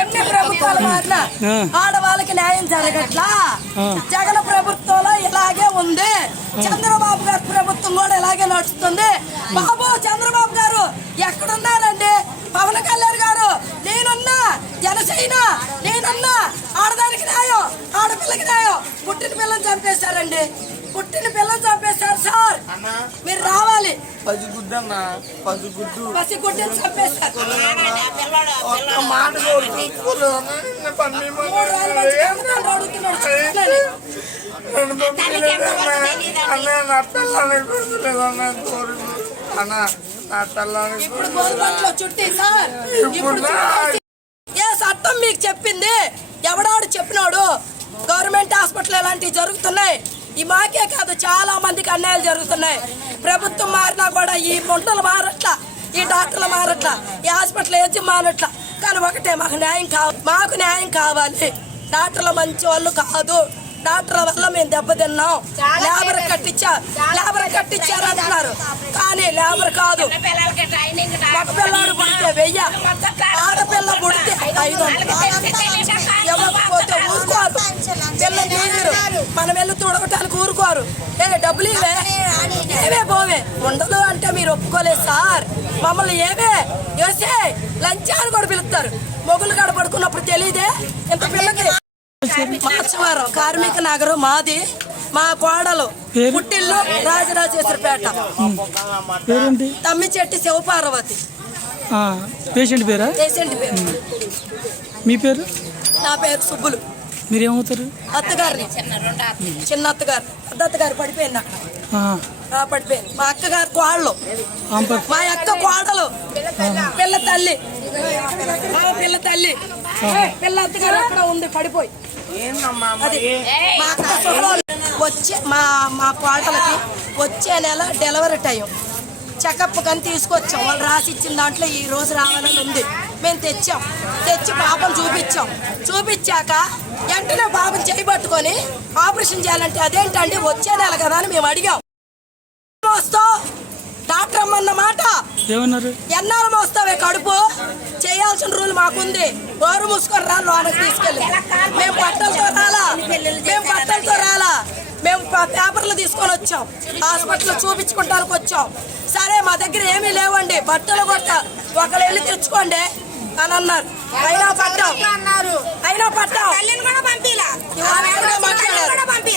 ఎన్ని ప్రభుత్వాలు మారినా ఆడవాళ్ళకి న్యాయం జరగట్లా. జగన్ ప్రభుత్వంలో ఇలాగే ఉంది, చంద్రబాబు గారి ప్రభుత్వం కూడా ఇలాగే నడుస్తుంది. బాబు చంద్రబాబు గారు ఎక్కడున్నారండి? పవన్ కళ్యాణ్ గారు నేనున్నా, జనసేన నేనున్నా, ఆడదానికి న్యాయం, ఆడపిల్లకి న్యాయం. పుట్టిన పిల్లని చంపేశారండి, పుట్టిన పిల్లని చంపేశారు సార్. మీరు రావాలి. పసిగుడ్డని చంపేశారు. చుట్టి సార్ ఏ చట్టం మీకు చెప్పింది? ఎవడాడు చెప్పినాడు? గవర్నమెంట్ హాస్పిటల్ ఇలాంటివి జరుగుతున్నాయి. ఈ మాకే కాదు, చాలా మందికి అన్యాయాలు జరుగుతున్నాయి. ప్రభుత్వం మారినా కూడా ఈ గుంటలు మారట్లా, ఈ డాక్టర్లు మారట్లా, ఈ హాస్పిటల్ ఏది మారట్లా. కానీ ఒకటే, మాకు న్యాయం కావాలి, మాకు న్యాయం కావాలి. డాక్టర్లు మంచి వాళ్ళు కాదు, డాక్టర్ల వల్ల మేము దెబ్బతిన్నాం. లేబర్ కట్టించారు అంటున్నారు, కానీ లేబర్ కాదు. మగ పిల్లడు పుడితే 1000, ఆడపిల్ల పుడితే 500. ఇవ్వకపోతే ఊరుకోరు, పిల్లలు తీయరు. మనం వెళ్ళి తుడగటానికి ఊరుకోరు. డబ్బులు ఏవే పోవే ఉండదు అంటే మీరు ఒప్పుకోలేదు సార్. మమ్మల్ని ఏవే వేసే లంచాన్ని కూడా పిలుస్తారు. మొగులు కాడ పడుకున్నప్పుడు తెలియదే ఇంత పిల్లకి. మార్చవరం కార్మిక నగరం మాది. మా కోడలు పుట్టిల్లు రాజరాజేశ్వరపేట, తమ్మిచెట్టి శివపార్వతి. పేషెంట్ పేరు. మీ పేరు? నా పేరు సుబ్బులు. మీరేమవుతారు? అత్తగారిని, చిన్న అత్తగారు. పెద్ద అత్తగారు పడిపోయింది అక్కడ, పడిపోయింది. మా అక్కగారు కోడలు, మా అక్క కోడలు, పిల్ల తల్లి, పిల్ల తల్లి, పిల్ల అత్తగారు అక్కడ ఉంది పడిపోయి. అది మా అక్క వచ్చే మా కోడలకి వచ్చే నెల డెలివరీ టైం. చెకప్ కానీ తీసుకొచ్చాం. వాళ్ళు రాసి ఇచ్చిన దాంట్లో ఈ రోజు రావాలని ఉంది. మేము తెచ్చి పాపం చూపించాక వెంటనే పాపం చేయబట్టుకొని ఆపరేషన్ చేయాలంటే అదేంటండి వచ్చే నెల కదా అని మేము అడిగాం. మోస్తావు డాక్టర్ అమ్మన్న మాట ఏమన్నారు? ఎన్నాళ్ళు మోస్తావే కడుపు? చేయాల్సిన రూల్ మాకుంది. గోరు మూసుకొని రా, లోనకి తీసుకెళ్ళి. మేము బట్టలతో రాలా, మేము పేపర్లు తీసుకొని వచ్చాం. హాస్పిటల్ చూపించుకుంటానికి వచ్చాం. సరే మా దగ్గర ఏమీ లేవండి, బట్టలు కొట్ట ఒకళ్ళు వెళ్ళి తెచ్చుకోండి అని అన్నారు. అయినా పట్టాం,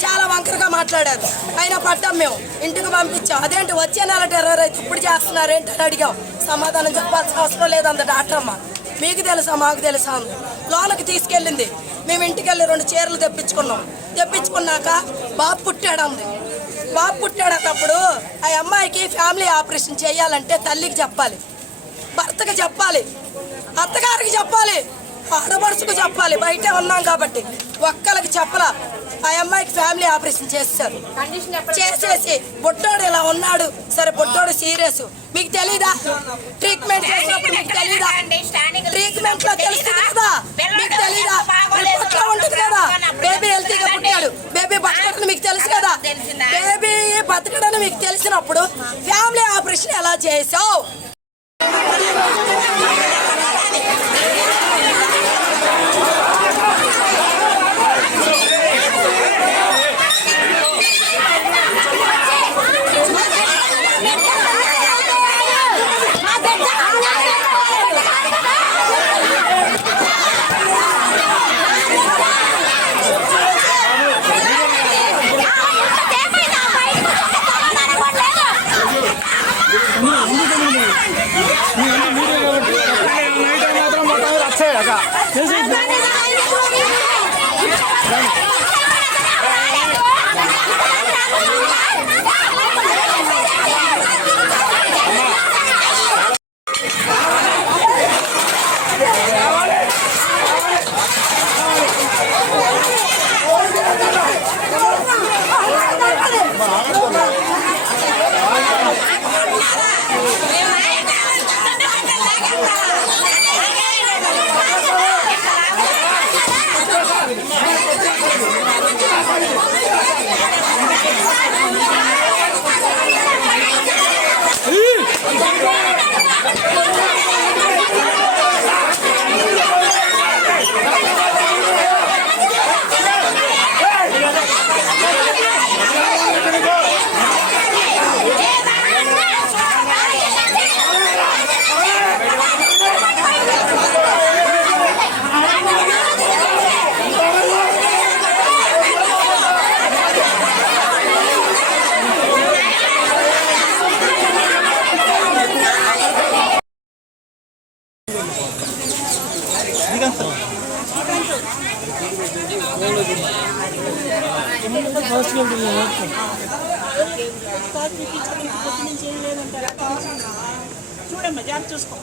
చాలా వంకరగా మాట్లాడారు. అయినా పట్టాం, మేము ఇంటికి పంపించాం. అదేంటి వచ్చే నెల టెర్రర్ అయితే ఇప్పుడు చేస్తున్నారేంటి అని అడిగాం. సమాధానం చెప్పాల్సిన అవసరం లేదంత డాక్టర్ అమ్మ. మీకు తెలుసా మాకు తెలుసా? లోనకి తీసుకెళ్ళింది. మేము ఇంటికి వెళ్ళి 2 చీరలు తెప్పించుకున్నాక బాబు పుట్టాడప్పుడు ఆ అమ్మాయికి ఫ్యామిలీ ఆపరేషన్ చేయాలంటే తల్లికి చెప్పాలి, భర్తకి చెప్పాలి, అత్తగారికి చెప్పాలి, ఆడపడుచుకు చెప్పాలి. బయటే ఉన్నాం కాబట్టి ఒక్కరికి చెప్పలా. ఆ అమ్మాయికి ఫ్యామిలీ ఆపరేషన్ చేసేసి బొట్టోడు ఇలా ఉన్నాడు. సరే బొట్టోడు సీరియస్, మీకు తెలీదా? ట్రీట్మెంట్ చేసినప్పుడు మీకు తెలీదా? ట్రీట్మెంట్ లో తెలుస్తుంది కదా, మీకు తెలీదా? రిపోర్ట్ లో ఉంటుంది కదా. బేబీ హెల్తీగా పుట్టాడు, బేబీ బతకడని మీకు తెలుసు కదా. బేబీ బతకడని మీకు తెలిసినప్పుడు ఫ్యామిలీ ఆపరేషన్ ఎలా చేసావు? మీరు చూడమ్మా జాగ్రత్త చూసుకో.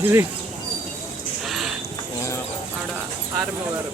ఇది ఆడ ఆర్మో గారు